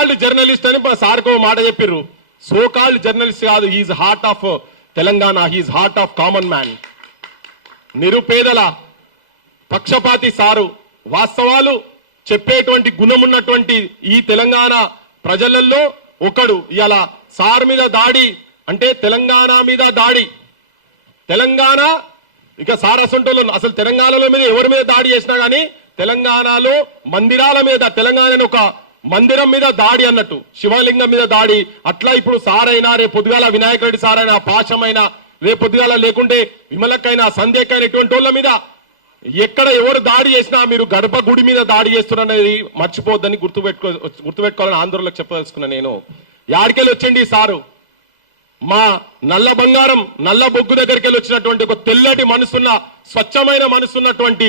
Called journalist అని సార్కో మాట చెప్పిర్రు. సో కాల్డ్ జర్నలిస్ట్ కాదు, he's heart of Telangana, he's heart of common man. నిరుపేదల పక్షపాతి సారు, వాస్తవాలు చెప్పేటువంటి గుణం ఉన్నటువంటి ఈ తెలంగాణ ప్రజలలో ఒకడు. ఇలా సార్ మీద దాడి అంటే తెలంగాణ మీద దాడి. తెలంగాణ ఇక సార్ అసంటోళ్ళు అసలు తెలంగాణలో మీద ఎవరి మీద దాడి చేసినా కానీ తెలంగాణలో మందిరాల మీద, తెలంగాణ ఒక మందిరం మీద దాడి అన్నట్టు, శివలింగం మీద దాడి. అట్లా ఇప్పుడు సార్ అయినా, రేపు పొద్దుగాల వినాయక రెడ్డి సార్ అయినా, పాశమైనా, రేపు పొద్దుగాల లేకుంటే విమలక్కైనా, సంధ్యకైనా, ఇటువంటి వాళ్ళ మీద ఎక్కడ ఎవరు దాడి చేసినా మీరు గడప గుడి మీద దాడి చేస్తున్నారనేది మర్చిపోద్దని గుర్తుపెట్టుకోవాలని ఆందోళనకు చెప్పదలుచుకున్నా. నేను యాడికెళ్ళి వచ్చిండి సారు, మా నల్ల బంగారం నల్ల బొగ్గు దగ్గరికి వెళ్ళి వచ్చినటువంటి ఒక తెల్లటి మనసున్న, స్వచ్ఛమైన మనసున్నటువంటి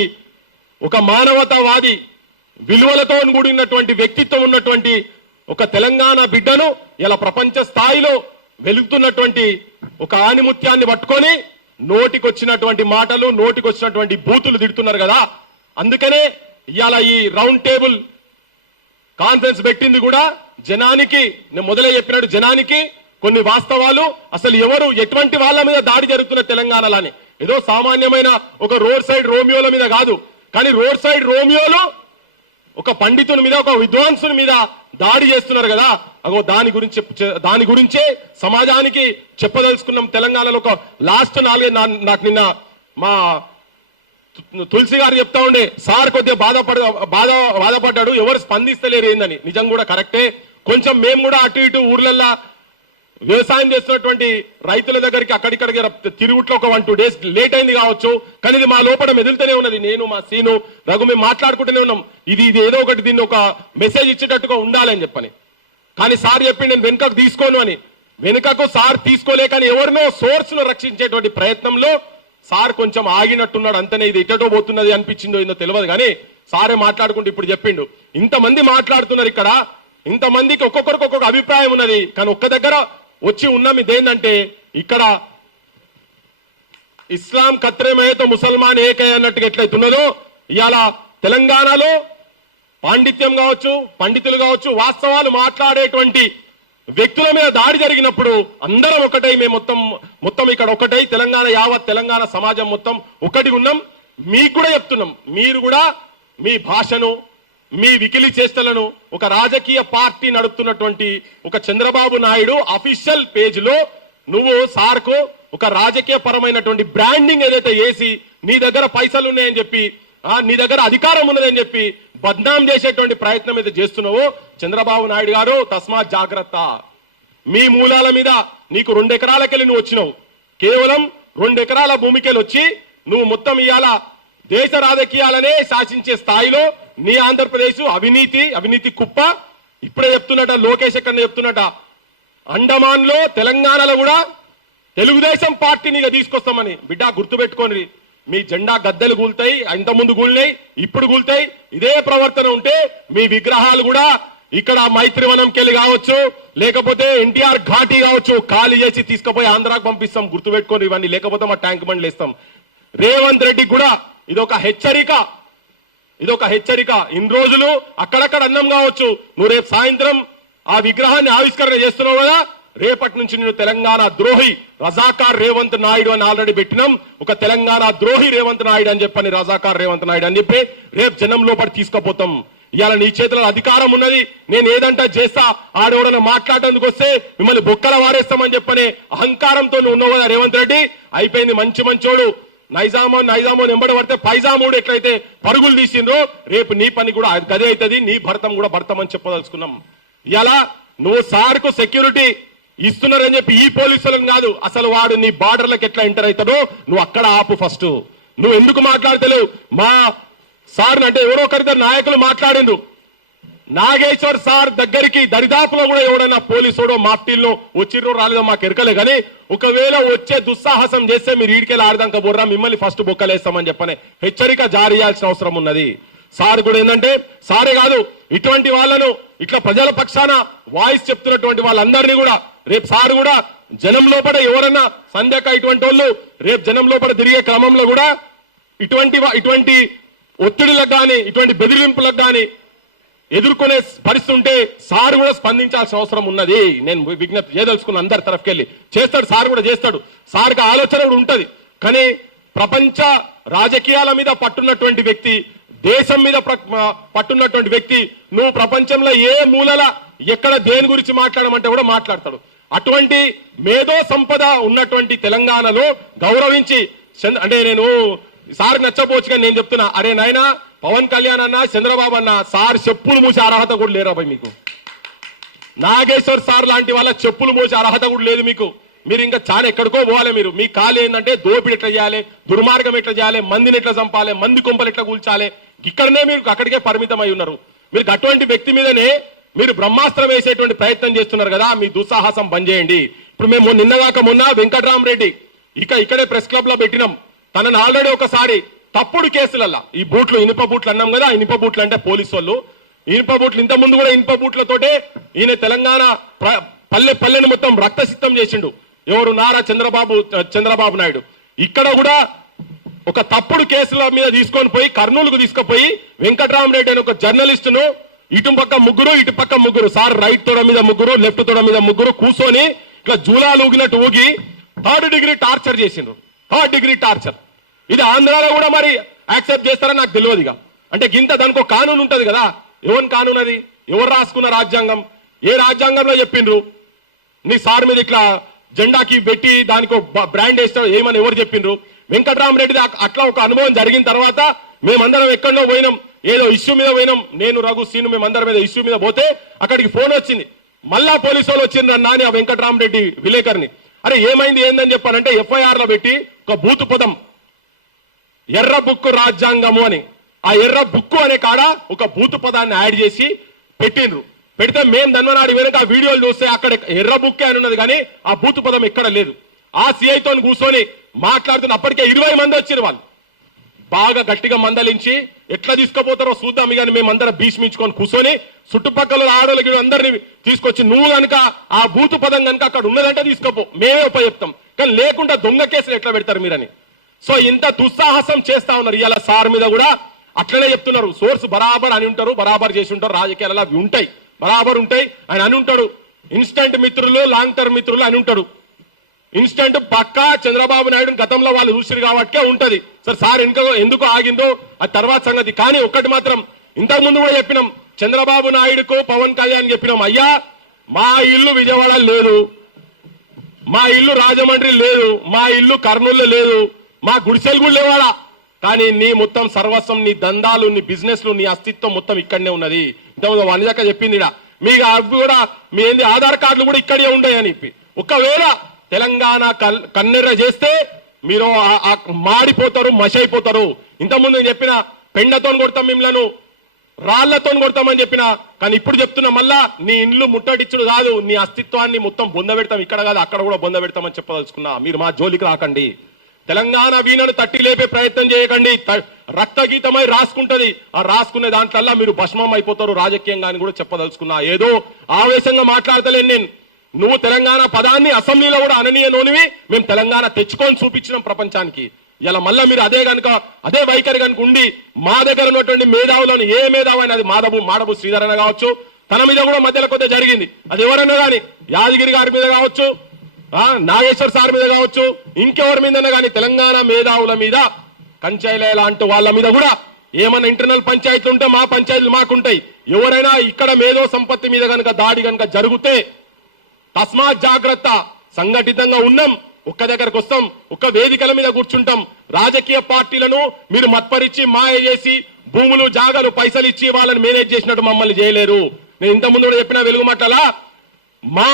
ఒక మానవతావాది, విలువలతో కూడినటువంటి వ్యక్తిత్వం ఉన్నటువంటి ఒక తెలంగాణ బిడ్డను ఇలా ప్రపంచ స్థాయిలో వెలుగుతున్నటువంటి ఒక ఆనిముత్యాన్ని పట్టుకొని నోటికొచ్చినటువంటి మాటలు, నోటికొచ్చినటువంటి బూతులు తిడుతున్నారు కదా. అందుకనే ఇవాళ ఈ రౌండ్ టేబుల్ కాన్ఫరెన్స్ పెట్టింది కూడా జనానికి, నేను మొదలే చెప్పినట్టు జనానికి కొన్ని వాస్తవాలు, అసలు ఎవరు ఎటువంటి వాళ్ళ మీద దాడి జరుగుతున్న తెలంగాణలోని, ఏదో సామాన్యమైన ఒక రోడ్ సైడ్ రోమియోల మీద కాదు, కానీ రోడ్ సైడ్ రోమియోలు ఒక పండితుని మీద, ఒక విద్వాంసుని మీద దాడి చేస్తున్నారు కదా. అగో దాని గురించే సమాజానికి చెప్పదలుచుకున్నాం. తెలంగాణలో ఒక లాస్ట్ నాకు నిన్న మా తులసి గారు చెప్తా ఉండే, సార్ కొద్దిగా బాధపడ్డాడు, ఎవరు స్పందిస్తలేరు ఏందని. నిజం కూడా కరెక్టే. కొంచెం మేము కూడా అటు ఇటు ఊర్లల్లా వ్యవసాయం చేస్తున్నటువంటి రైతుల దగ్గరికి అక్కడిక్కడ తిరుగుట్లో ఒక 1-2 days లేట్ అయింది కావచ్చు, కానీ ఇది మా లోపల మెదులుతూనే ఉన్నది. నేను, మా సీను, రఘు మేము మాట్లాడుకుంటూనే ఉన్నాం, ఇది ఏదో ఒకటి దీన్ని ఒక మెసేజ్ ఇచ్చేటట్టుగా ఉండాలని చెప్పని. కానీ సార్ చెప్పిండు నేను వెనుకకు తీసుకోను అని. వెనుకకు సార్ తీసుకోలేకని ఎవరినో సోర్స్ ను రక్షించేటువంటి ప్రయత్నంలో సార్ కొంచెం ఆగినట్టున్నాడు అంతనే. ఇది ఎటో పోతున్నది అనిపించిందో ఏందో తెలియదు, కానీ సారే మాట్లాడుకుంటూ ఇప్పుడు చెప్పిండు. ఇంతమంది మాట్లాడుతున్నారు ఇక్కడ, ఇంతమందికి ఒక్కొక్కరికి ఒక్కొక్క అభిప్రాయం ఉన్నది, కానీ ఒక్క దగ్గర వచ్చి ఉన్నాం. ఇదేంటంటే ఇక్కడ ఇస్లాం ఖత్రేమయ్యతో ముసల్మాన్ ఏకై అన్నట్టుగా ఎట్లయితున్నదో ఇవాళ తెలంగాణలో పాండిత్యం కావచ్చు, పండితులు కావచ్చు, వాస్తవాలు మాట్లాడేటువంటి వ్యక్తుల మీద దాడి జరిగినప్పుడు అందరం ఒకటై, మేము మొత్తం ఇక్కడ ఒకటై, తెలంగాణ యావత్ తెలంగాణ సమాజం మొత్తం ఒకటి ఉన్నాం. మీకు కూడా చెప్తున్నాం, మీరు కూడా మీ భాషను, మీ వికిలి చేష్టలను ఒక రాజకీయ పార్టీ నడుపుతున్నటువంటి ఒక చంద్రబాబు నాయుడు అఫీషియల్ పేజ్ లో నువ్వు సార్కు ఒక రాజకీయ పరమైనటువంటి బ్రాండింగ్ ఏదైతే వేసి నీ దగ్గర పైసలు ఉన్నాయని చెప్పి, నీ దగ్గర అధికారం ఉన్నదని చెప్పి బద్నాం చేసేటువంటి ప్రయత్నం అయితే చేస్తున్నావో చంద్రబాబు నాయుడు గారు, తస్మాత్ జాగ్రత్త. మీ మూలాల మీద నీకు 2 ఎకరాలకెళ్ళి నువ్వు వచ్చినావు, కేవలం 2 ఎకరాల భూమికెళ్ళి వచ్చి నువ్వు మొత్తం ఇవాళ దేశ రాజకీయాలనే శాసించే స్థాయిలో నీ ఆంధ్రప్రదేశ్ అవినీతి కుప్ప. ఇప్పుడే చెప్తున్నట లోకేష్ ఎక్కడ చెప్తున్నట, అండమాన్ లో తెలంగాణలో కూడా తెలుగుదేశం పార్టీని తీసుకొస్తామని. బిడ్డ గుర్తుపెట్టుకోని, మీ జెండా గద్దెలు కూల్తాయి, ఇంతకుముందు కూలినాయి, ఇప్పుడు కూల్తాయి. ఇదే ప్రవర్తన ఉంటే మీ విగ్రహాలు కూడా ఇక్కడ మైత్రివనంకెళ్ళి కావచ్చు, లేకపోతే ఎన్టీఆర్ ఘాటీ కావచ్చు, ఖాళీ చేసి తీసుకుపోయి ఆంధ్రాకు పంపిస్తాం. గుర్తుపెట్టుకొని ఇవన్నీ, లేకపోతే మా ట్యాంక్ బండ్లు వేస్తాం. రేవంత్ రెడ్డి కూడా ఇదొక హెచ్చరిక. ఇన్ని రోజులు అక్కడక్కడ అన్నం కావచ్చు, నువ్వు రేపు సాయంత్రం ఆ విగ్రహాన్ని ఆవిష్కరణ చేస్తున్నావు కదా, రేపటి నుంచి నేను తెలంగాణ ద్రోహి రజాకార్ రేవంత్ నాయుడు అని ఆల్రెడీ పెట్టినాం. ఒక తెలంగాణ ద్రోహి రేవంత్ నాయుడు అని చెప్పని, రజాకార్ రేవంత్ నాయుడు అని చెప్పి రేపు జనం లోపల తీసుకుపోతాం. ఇవాళ నీ చేతిలో అధికారం ఉన్నది, నేను ఏదంటా చేస్తా, ఆడెవడన్నా మాట్లాడేందుకు వస్తే మిమ్మల్ని బొక్కల వారేస్తామని చెప్పనే అహంకారంతో నువ్వు ఉన్నావు కదా రేవంత్ రెడ్డి. అయిపోయింది, మంచోడు. నైజామో ఎంబడి పడితే పైజామూడు ఎట్లయితే పరుగులు తీసిండ్రో, రేపు నీ పని కూడా గదే అవుతుంది, నీ భర్తం కూడా భర్తమని చెప్పదలుచుకున్నాం. ఇలా నువ్వు సార్కు సెక్యూరిటీ ఇస్తున్నారని చెప్పి ఈ పోలీసులను కాదు, అసలు వాడు నీ బార్డర్లకు ఎట్లా ఎంటర్ అవుతాడో నువ్వు అక్కడ ఆపు. ఫస్ట్ నువ్వు ఎందుకు మాట్లాడతలేవు? మా సార్ అంటే ఎవరో ఒకరిద్దరు నాయకులు మాట్లాడిండ్రు, నాగేశ్వర్ సార్ దగ్గరికి దరిదాపులో కూడా ఎవడైనా పోలీసుడో మాఫ్టీల్లో వచ్చిర్రో రాలేదో మాకు ఎరకలే, కానీ ఒకవేళ వచ్చే దుస్సాహసం చేస్తే మీరు ఈడికెళ్ళి ఆడదాక బొర్రా, మిమ్మల్ని ఫస్ట్ బొక్కలేస్తామని చెప్పని హెచ్చరిక జారీ చేయాల్సిన అవసరం ఉన్నది. సార్ కూడా ఏంటంటే, సారే కాదు ఇటువంటి వాళ్ళను, ఇట్లా ప్రజల పక్షాన వాయిస్ చెప్తున్నటువంటి వాళ్ళందరినీ కూడా రేపు సార్ కూడా జనం లోపల ఎవరన్నా సంధ్యక ఇటువంటి వాళ్ళు రేపు జనం లోపల తిరిగే క్రమంలో కూడా ఇటువంటి ఒత్తిడిలకు కానీ, ఇటువంటి బెదిరింపులకు కానీ ఎదుర్కొనే పరిస్థితి ఉంటే సార్ కూడా స్పందించాల్సిన అవసరం ఉన్నది. నేను విజ్ఞప్తి చేయదలుచుకున్న అందరి తరఫుకెళ్ళి చేస్తాడు, సార్ కూడా చేస్తాడు, సార్కి ఆలోచన కూడా ఉంటది. కానీ ప్రపంచ రాజకీయాల మీద పట్టున్నటువంటి వ్యక్తి, దేశం మీద పట్టున్నటువంటి వ్యక్తి, నువ్వు ప్రపంచంలో ఏ మూలల ఎక్కడ దేని గురించి మాట్లాడమంటే కూడా మాట్లాడతాడు. అటువంటి మేధో సంపద ఉన్నటువంటి తెలంగాణలో గౌరవించి, అంటే నేను సార్ నచ్చపోవచ్చు కానీ నేను చెప్తున్నా, అరే నాయనా పవన్ కళ్యాణ్ అన్న, చంద్రబాబు అన్న, సార్ చెప్పులు మూసే అర్హత కూడా లేరా భయ్ మీకు. నాగేశ్వర్ సార్ లాంటి వాళ్ళ చెప్పులు మూసే అర్హత కూడా లేదు మీకు. మీరు ఇంకా చాలా ఎక్కడికో పోవాలి. మీరు మీ కాలు ఏంటంటే దోపిడి ఎట్లా చేయాలి, దుర్మార్గం ఎట్లా చేయాలి, మందిని ఎట్లా చంపాలి, మంది కొంపలు ఎట్లా కూల్చాలి, ఇక్కడనే మీరు అక్కడికే పరిమితం అయి ఉన్నారు. మీరు అటువంటి వ్యక్తి మీదనే మీరు బ్రహ్మాస్త్రం వేసేటువంటి ప్రయత్నం చేస్తున్నారు కదా. మీ దుస్సాహసం బంద్ చేయండి. ఇప్పుడు మేము నిన్నగాక మొన్న వెంకట్రామరెడ్డి ఇక్కడే ప్రెస్ క్లబ్ లో పెట్టినాం. తనను ఆల్రెడీ ఒకసారి తప్పుడు కేసులల్లా ఈ బూట్లు, ఇనుప బూట్లు అన్నాం కదా, ఇనుప బూట్లు అంటే పోలీసు వాళ్ళు ఇనుప బూట్లు, ఇంత ముందు కూడా ఇనుప బూట్లతోటే ఈయన తెలంగాణ పల్లెని మొత్తం రక్తసిద్ధం చేసిండు. ఎవరు? నారా చంద్రబాబు నాయుడు. ఇక్కడ కూడా ఒక తప్పుడు కేసుల మీద తీసుకొని పోయి కర్నూలుకు తీసుకుపోయి వెంకట్రామరెడ్డి అని ఒక జర్నలిస్టును ఇటు పక్క ముగ్గురు, ఇటు పక్క ముగ్గురు, సార్ రైట్ తోడ మీద ముగ్గురు, లెఫ్ట్ తోడ మీద ముగ్గురు కూర్చొని ఇట్లా జూలాలు ఊగినట్టు ఊగి 3rd డిగ్రీ టార్చర్ చేసిండ్రు. 3rd degree torture. ఇది ఆంధ్రాలో కూడా మరి యాక్సెప్ట్ చేస్తారని నాకు తెలియదుగా. అంటే గింత దానికి ఒక కానూన్ ఉంటది కదా. ఎవరి కానూన్ అది? ఎవరు రాసుకున్న రాజ్యాంగం? ఏ రాజ్యాంగంలో చెప్పిండ్రు నీ సార్ మీద ఇట్లా జెండాకి పెట్టి దానికి బ్రాండ్ వేస్తాడు ఏమని ఎవరు చెప్పిండ్రు? వెంకట్రామరెడ్డి అట్లా ఒక అనుభవం జరిగిన తర్వాత మేమందరం ఎక్కడో పోయినాం, ఏదో ఇష్యూ మీద పోయినాం, నేను రఘు సీను మేమందరం మీద ఇష్యూ మీద పోతే అక్కడికి ఫోన్ వచ్చింది, మళ్ళా పోలీసు వాళ్ళు వచ్చిండ్రు అన్నా అని ఆ వెంకట్రామరెడ్డి విలేకరిని. అరే ఏమైంది ఏందని చెప్పానంటే ఎఫ్ఐఆర్ లో పెట్టి ఒక బూతు పదం ఎర్ర బుక్కు రాజ్యాంగము అని, ఆ ఎర్ర బుక్కు అనే కాడ ఒక బూతు పదాన్ని యాడ్ చేసి పెట్టిండ్రు. పెడితే మేము ధన్వనాడి వెనుక ఆ వీడియోలు చూస్తే అక్కడ ఎర్ర బుక్కే అని ఉన్నది కానీ ఆ బూతు పదం ఎక్కడ లేదు. ఆ సిఐతో కూర్చొని మాట్లాడుతున్న అప్పటికే 20 మంది వచ్చారు. వాళ్ళు బాగా గట్టిగా మందలించి ఎట్లా తీసుకుపోతారో చూద్దాం కానీ మేమందరం భీష్మించుకొని కూర్చొని చుట్టుపక్కల ఆడోళ్ళకి అందరినీ తీసుకొచ్చి నువ్వు కనుక ఆ బూతు పదం కనుక అక్కడ ఉన్నదంటే తీసుకపో, మేమే ఉప చెప్తాం, కానీ లేకుండా దొంగ కేసులు ఎట్లా పెడతారు మీరని. సో ఇంత దుస్సాహసం చేస్తా ఉన్నారు. ఇవాళ సార్ మీద కూడా అట్లనే చెప్తున్నారు. సోర్స్ బరాబర్ అని ఉంటారు, బరాబర్ చేసి ఉంటారు, రాజకీయాలలో అవి ఉంటాయి, బరాబర్ ఉంటాయి. ఆయన అని ఉంటాడు ఇన్స్టంట్ మిత్రులు, లాంగ్ టర్మ్ మిత్రులు అని ఉంటాడు. ఇన్స్టంట్ పక్కా చంద్రబాబు నాయుడు గతంలో వాళ్ళు చూసిరు కాబట్టే ఉంటది. సార్ ఎందుకు ఆగిందో అది తర్వాత సంగతి. కానీ ఒక్కటి మాత్రం ఇంతకు ముందు కూడా చెప్పినాం, చంద్రబాబు నాయుడుకు పవన్ కళ్యాణ్ చెప్పినాం, అయ్యా మా ఇల్లు విజయవాడ లేదు, మా ఇల్లు రాజమండ్రి లేదు, మా ఇల్లు కర్నూలు లేదు, మా గుడిసెలు కూడా లేవాడా, కానీ నీ మొత్తం సర్వస్వం, నీ దందాలు, నీ బిజినెస్లు, నీ అస్తిత్వం మొత్తం ఇక్కడనే ఉన్నది. ఇంతకుముందు వనిజాక చెప్పింది మీ అవి కూడా మీ ఏంది ఆధార్ కార్డులు కూడా ఇక్కడే ఉండయని చెప్పి. ఒకవేళ తెలంగాణ కన్నెర్ర చేస్తే మీరు మాడిపోతారు, మషైపోతారు. ఇంతకుముందు నేను చెప్పిన పెండతో కొడతాం మిమ్మల్ని, రాళ్లతో కొడతామని చెప్పిన, కానీ ఇప్పుడు చెప్తున్నా మళ్ళా నీ ఇల్లు ముట్టడిచ్చుడు కాదు, నీ అస్తిత్వాన్ని మొత్తం బొంద పెడతాం, ఇక్కడ కాదు అక్కడ కూడా బొంద పెడతామని చెప్పదలుచుకున్నా. మీరు మా జోలికి రాకండి. తెలంగాణ వీణను తట్టి లేపే ప్రయత్నం చేయకండి. రక్తగీతమై రాసుకుంటది, ఆ రాసుకునే దాంట్లల్లా మీరు భస్మం అయిపోతారు రాజకీయంగా అని కూడా చెప్పదలుచుకున్నా. ఏదో ఆవేశంగా మాట్లాడతలేను నేను. నువ్వు తెలంగాణ పదాన్ని అసెంబ్లీలో కూడా అననీయనోనివి, మేము తెలంగాణ తెచ్చుకొని చూపించినాం ప్రపంచానికి. ఇలా మళ్ళా మీరు అదే వైఖరి కనుక ఉండి మా దగ్గర ఉన్నటువంటి మేధావులను, ఏ మేధావు అయినా, అది మాడబు శ్రీధర్ అన్న కావచ్చు, తన మీద కూడా మధ్యలో కొద్దిగా జరిగింది, అది ఎవరన్నా కానీ యాదగిరి గారి మీద కావచ్చు, నాగేశ్వర్ సార్ మీద కావచ్చు, ఇంకెవరి మీద కానీ తెలంగాణ మేధావుల మీద, కంచైలయ లాంటి వాళ్ళ మీద కూడా ఏమన్నా ఇంటర్నల్ పంచాయతీలు ఉంటే మా పంచాయతీలు మాకుంటాయి. ఎవరైనా ఇక్కడ మేధో సంపత్తి మీద కనుక దాడి కనుక జరిగితే తస్మాత్ జాగ్రత్త, సంఘటితంగా ఉన్నాం, ఒక్క దగ్గరకు వస్తాం, ఒక్క వేదికల మీద కూర్చుంటాం. రాజకీయ పార్టీలను మీరు మత్పరిచి మాయ చేసి భూములు, జాగాలు, పైసలు ఇచ్చి వాళ్ళని మేనేజ్ చేసినట్టు మమ్మల్ని చేయలేరు. నేను ఇంతకుముందు కూడా చెప్పిన వెలుగు మాటలా, మా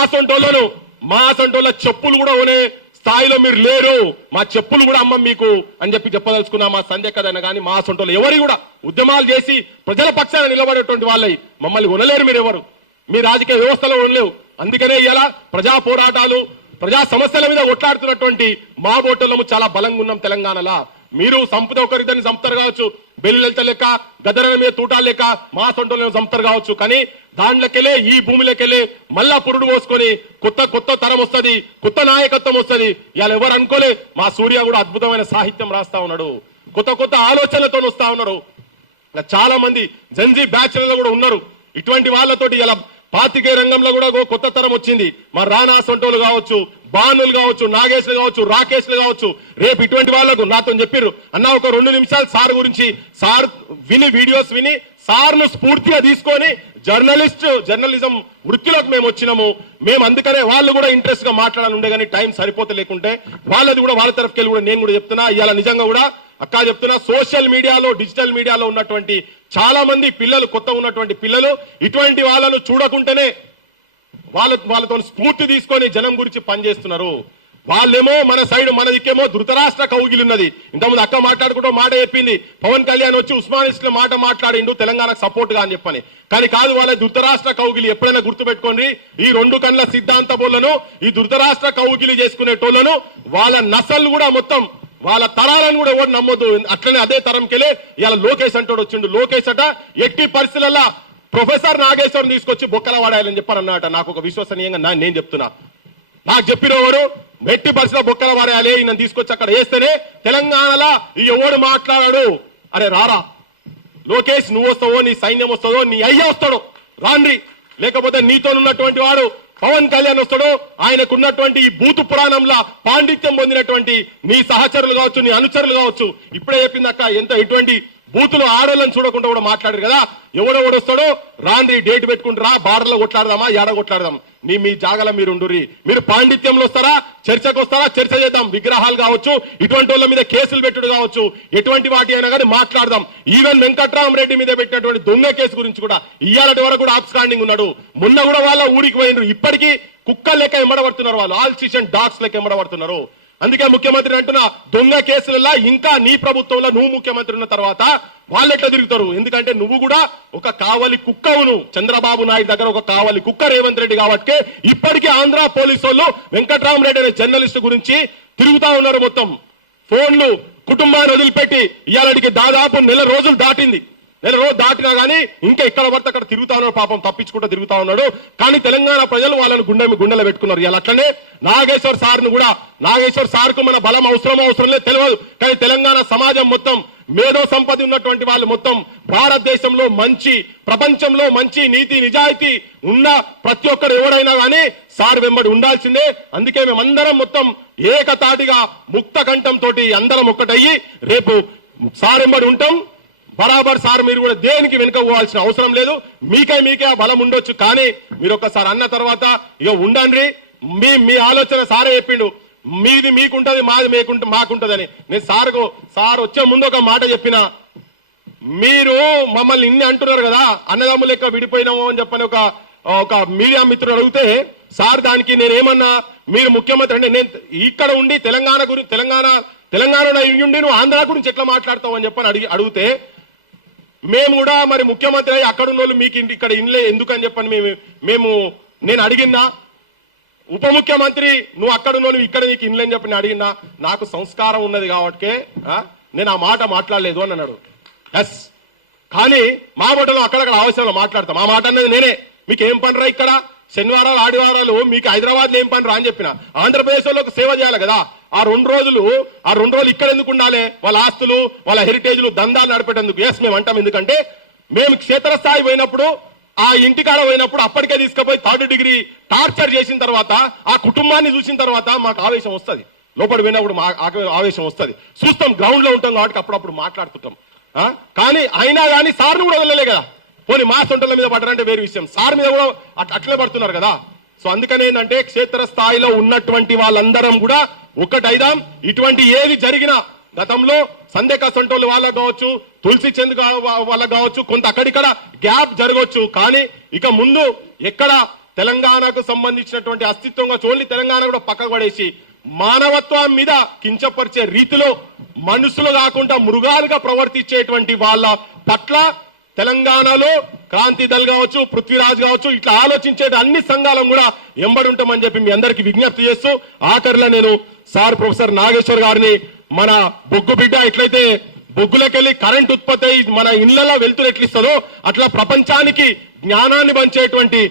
సొంటోళ్ళ చెప్పులు కూడా కొనే స్థాయిలో మీరు లేరు, మా చెప్పులు కూడా అమ్మం మీకు అని చెప్పదలుచుకున్నా. మా సంధ్య కదైనా కానీ మా సొంటోళ్ళు ఎవరి కూడా ఉద్యమాలు చేసి ప్రజల పక్షాన నిలబడేటువంటి వాళ్ళవి మమ్మల్ని కొనలేరు. మీరు ఎవరు, మీ రాజకీయ వ్యవస్థలో ఉండలేవు. అందుకనే ఇలా ప్రజా పోరాటాలు, ప్రజా సమస్యల మీద కొట్లాడుతున్నటువంటి మా బోటలము చాలా బలంగా ఉన్నాం తెలంగాణలో. మీరు సంపద ఒకరిద్దరిని సంపుతారు కావచ్చు, బెల్లిలెళ్త లెక్క, గదరల మీద తూటాలు లెక్క మా సొంటలను సంపుతారు కావచ్చు, కానీ దాంట్లోకెళ్ళే ఈ భూమిలోకెళ్ళే మళ్ళా పురుడు పోసుకొని కొత్త తరం వస్తుంది, కొత్త నాయకత్వం వస్తుంది. ఇవాళ ఎవరు అనుకోలే, మా సూర్య కూడా అద్భుతమైన సాహిత్యం రాస్తా ఉన్నాడు, కొత్త ఆలోచనలతో వస్తా ఉన్నారు. చాలా మంది జంజీ బ్యాచ్లలో కూడా ఉన్నారు. ఇటువంటి వాళ్ళతోటి ఇలా పాతికే రంగంలో కూడా కొత్త తరం వచ్చింది. మా రానా సొంటోలు కావచ్చు, బానులు కావచ్చు, నాగేశ్లు కావచ్చు, రాకేష్లు కావచ్చు. రేపు ఇటువంటి వాళ్ళకు నాతో చెప్పారు, అన్న ఒక 2 నిమిషాలు సార్ గురించి, సార్ విని వీడియోస్ విని సార్ను స్ఫూర్తిగా తీసుకొని జర్నలిజం వృత్తిలోకి మేము వచ్చినాము. మేము అందుకనే వాళ్ళు కూడా ఇంట్రెస్ట్ గా మాట్లాడాలని ఉండే కానీ టైం సరిపోతే లేకుంటే వాళ్ళది కూడా వాళ్ళ తరఫుకెళ్ళి కూడా నేను కూడా చెప్తున్నా. ఇవాళ నిజంగా కూడా అక్క చెప్తున్నా, సోషల్ మీడియాలో డిజిటల్ మీడియాలో ఉన్నటువంటి చాలా మంది పిల్లలు, కొత్త ఉన్నటువంటి పిల్లలు ఇటువంటి వాళ్ళను చూడకుంటేనే వాళ్ళతో స్ఫూర్తి తీసుకొని జనం గురించి పనిచేస్తున్నారు. వాళ్ళేమో మన సైడ్, మన దిక్కేమో ధృతరాష్ట్ర కౌగిలి ఉన్నది. ఇంతకుముందు అక్క మాట్లాడుకుంటూ మాట చెప్పింది, పవన్ కళ్యాణ్ వచ్చి ఉస్మానిస్టుల మాట మాట్లాడిండు తెలంగాణకు సపోర్ట్ గా అని చెప్పని. కానీ కాదు, వాళ్ళ ధృతరాష్ట్ర కౌగిలి ఎప్పుడైనా గుర్తుపెట్టుకోండి. ఈ 2 కండ్ల సిద్ధాంత బోళ్లను, ఈ ధృతరాష్ట్ర కౌగిలి చేసుకునేటోళ్లను, వాళ్ళ నసలు కూడా మొత్తం వాళ్ళ తరాలను కూడా ఎవరు నమ్మొద్దు. అట్లనే అదే తరంకెళ్ళే ఇవాళ లోకేష్ అంటోడు వచ్చిండు. లోకేష్ అట ఎట్టి పరిస్థితులలో ప్రొఫెసర్ నాగేశ్వరం తీసుకొచ్చి బొక్కల వాడాలని చెప్పని అన్నట. నాకు ఒక విశ్వసనీయంగా నేను చెప్తున్నా, నాకు చెప్పిన ఎవరు ఎట్టి పరిస్థితుల్లో బొక్కల వాడేయాలి, ఈయన తీసుకొచ్చి అక్కడ వేస్తేనే తెలంగాణలో ఈ ఎవడు మాట్లాడాడు. అరే రారా లోకేష్, నువ్వు వస్తావో, నీ సైన్యం వస్తుందో, నీ అయ్య వస్తాడో రాండ్రి, లేకపోతే నీతో ఉన్నటువంటి వాడు పవన్ కళ్యాణ్ వస్తాడు. ఆయనకున్నటువంటి ఈ బూతు పురాణంలో పాండిత్యం పొందినటువంటి నీ సహచరులు కావచ్చు, నీ అనుచరులు కావచ్చు. ఇప్పుడే చెప్పిందక్క, ఎటువంటి బూతులు ఆడోళ్ళని చూడకుండా కూడా మాట్లాడారు కదా. ఎవడెవడొస్తాడో రాండ్రి, డేట్ పెట్టుకుంటారా, బార్లో కొట్లాడదామా, ఏడ కొట్లాడదాం, మీ జాగల మీరు ఉండుర్రి. మీరు పాండిత్యంలో వస్తారా, చర్చకు వస్తారా, చర్చ చేద్దాం. విగ్రహాలు కావచ్చు, ఇటువంటి వాళ్ళ మీద కేసులు పెట్టుడు కావచ్చు, ఎటువంటి వాటి అయినా కానీ మాట్లాడదాం. ఈవెన్ వెంకట్రామరెడ్డి మీద పెట్టినటువంటి దొంగ కేసు గురించి కూడా ఇయ్యాలటి వరకు కూడా ఆబ్స్కాండింగ్ ఉన్నాడు. మొన్న కూడా వాళ్ళ ఊరికి పోయినారు. ఇప్పటికీ కుక్కల లెక్క ఎంబడబడుతున్నారు వాళ్ళు, ఆల్ స్టేషన్ డాగ్స్ లెక్క ఎంబడబడుతున్నారు. అందుకే ముఖ్యమంత్రి అంటున్నా, దొంగ కేసులలో ఇంకా నీ ప్రభుత్వంలో నువ్వు ముఖ్యమంత్రి ఉన్న తర్వాత వాళ్ళు ఎట్లా తిరుగుతారు? ఎందుకంటే నువ్వు కూడా ఒక కావలి కుక్కవును. చంద్రబాబు నాయుడు దగ్గర ఒక కావలి కుక్క రేవంత్ రెడ్డి కాబట్టి ఇప్పటికీ ఆంధ్ర పోలీసు వాళ్ళు వెంకట్రామరెడ్డి అనే జర్నలిస్ట్ గురించి తిరుగుతా ఉన్నారు. మొత్తం ఫోన్లు, కుటుంబాన్ని వదిలిపెట్టి ఇవాళకి దాదాపు 1 నెల రోజులు దాటింది. 1 నెల రోజు దాటినా కానీ ఇంకా ఎక్కడ పడితే అక్కడ తిరుగుతా ఉన్నాడు. పాపం తప్పించుకుంటూ తిరుగుతా ఉన్నాడు. కానీ తెలంగాణ ప్రజలు వాళ్ళని గుండెలో పెట్టుకున్నారు. ఇలా అట్లనే నాగేశ్వర్ సార్ను కూడా, నాగేశ్వర్ సార్కు మన బలం అవసరం లేదు తెలియదు. కానీ తెలంగాణ సమాజం మొత్తం మేధో సంపద ఉన్నటువంటి వాళ్ళు మొత్తం భారతదేశంలో మంచి, ప్రపంచంలో మంచి నీతి నిజాయితీ ఉన్న ప్రతి ఒక్కరు ఎవరైనా కానీ సార్ వెంబడి ఉండాల్సిందే. అందుకే మేమందరం మొత్తం ఏకతాటిగా ముక్త కంఠంతో అందరం ఒక్కటయ్యి రేపు సార్ వెంబడి ఉంటాం. బరాబర్ సార్, మీరు కూడా దేనికి వెనుక పోవాల్సిన అవసరం లేదు. మీకే ఆ బలం ఉండొచ్చు. కానీ మీరు ఒక్కసారి అన్న తర్వాత ఇక ఉండండి. మీ ఆలోచన సారే చెప్పిండు, మీది మీకుంటది, మాది మాకుంటదని. నేను సార్ వచ్చే ముందు ఒక మాట చెప్పిన, మీరు మమ్మల్ని ఇన్ని అంటున్నారు కదా, అన్నదమ్ములు లెక్క విడిపోయినాము అని చెప్పని ఒక మీడియా మిత్రుడు అడిగితే సార్ దానికి నేనేమన్నా, మీరు ముఖ్యమంత్రి అంటే నేను ఇక్కడ ఉండి తెలంగాణలో ఉండి నువ్వు ఆంధ్ర గురించి ఎట్లా మాట్లాడతావు అని చెప్పని అడిగితే, మేము కూడా మరి ముఖ్యమంత్రి అయ్యి అక్కడ ఉన్న వాళ్ళు మీకు ఇక్కడ ఇన్లే ఎందుకని చెప్పని నేను అడిగినా, ఉప ముఖ్యమంత్రి నువ్వు అక్కడ ఉన్నావు ఇక్కడ నీకు ఇన్లేని చెప్పి నేను అడిగినా, నాకు సంస్కారం ఉన్నది కాబట్టి నేను ఆ మాట మాట్లాడలేదు అని అన్నాడు. ఎస్, కానీ మా బట్టలో అక్కడక్కడ అవసరంలో మాట్లాడతాం. ఆ మాట అనేది నేనే, మీకు ఏం పని రా ఇక్కడ, శనివారాలు ఆదివారాలు మీకు హైదరాబాద్ లో ఏం పని రా అని చెప్పిన. ఆంధ్రప్రదేశ్ వాళ్ళకి సేవ చేయాలి కదా. ఆ రెండు రోజులు ఇక్కడ ఎందుకు ఉండాలి? వాళ్ళ ఆస్తులు, వాళ్ళ హెరిటేజ్లు, దందాలు నడిపేటందుకు. ఎస్, మేము అంటాం. ఎందుకంటే మేము క్షేత్రస్థాయి పోయినప్పుడు, ఆ ఇంటికాడ పోయినప్పుడు అప్పటికే తీసుకుపోయి 3rd డిగ్రీ టార్చర్ చేసిన తర్వాత, ఆ కుటుంబాన్ని చూసిన తర్వాత మాకు ఆవేశం వస్తుంది. లోపల పోయినప్పుడు ఆవేశం వస్తుంది. చూస్తాం, గ్రౌండ్ లో ఉంటాం కాబట్టి అప్పుడప్పుడు మాట్లాడుతుంటాం. కానీ అయినా కానీ సార్ను కూడా వదలలే కదా. పోనీ మా సొంటల మీద పడ్డారంటే వేరే విషయం, సార్ మీద కూడా అట్లే పడుతున్నారు కదా. సో అందుకని ఏంటంటే క్షేత్రస్థాయిలో ఉన్నటువంటి వాళ్ళందరం కూడా ఒక్కటైదాం. ఇటువంటి ఏది జరిగినా, గతంలో సందేక సొంటోళ్ళు వాళ్ళకు కావచ్చు, తులసి చంద్ వాళ్ళకు కావచ్చు, కొంత అక్కడిక్కడ గ్యాప్ జరగవచ్చు. కానీ ఇక ముందు ఎక్కడ తెలంగాణకు సంబంధించినటువంటి అస్తిత్వంగా ఓన్లీ తెలంగాణ కూడా పక్కకు పడేసి మానవత్వం మీద కించపరిచే రీతిలో మనుషులు కాకుండా మృగాలుగా ప్రవర్తించేటువంటి వాళ్ళ పట్ల తెలంగాణలో క్రాంతి దళ్ కావచ్చు, పృథ్వీరాజ్ కావచ్చు, ఇట్లా ఆలోచించే అన్ని సంఘాలను కూడా ఎంబడి ఉంటామని చెప్పి మీ అందరికి విజ్ఞప్తి చేస్తూ, ఆఖరిలో నేను సార్ ప్రొఫెసర్ నాగేశ్వర్ గారిని, మన బొగ్గు బిడ్డ ఎట్లయితే బొగ్గులకెళ్ళి కరెంట్ ఉత్పత్తి అయి మన ఇళ్లలో వెళ్తురు ఎట్లిస్తుందో అట్లా ప్రపంచానికి జ్ఞానాన్ని పంచేటువంటి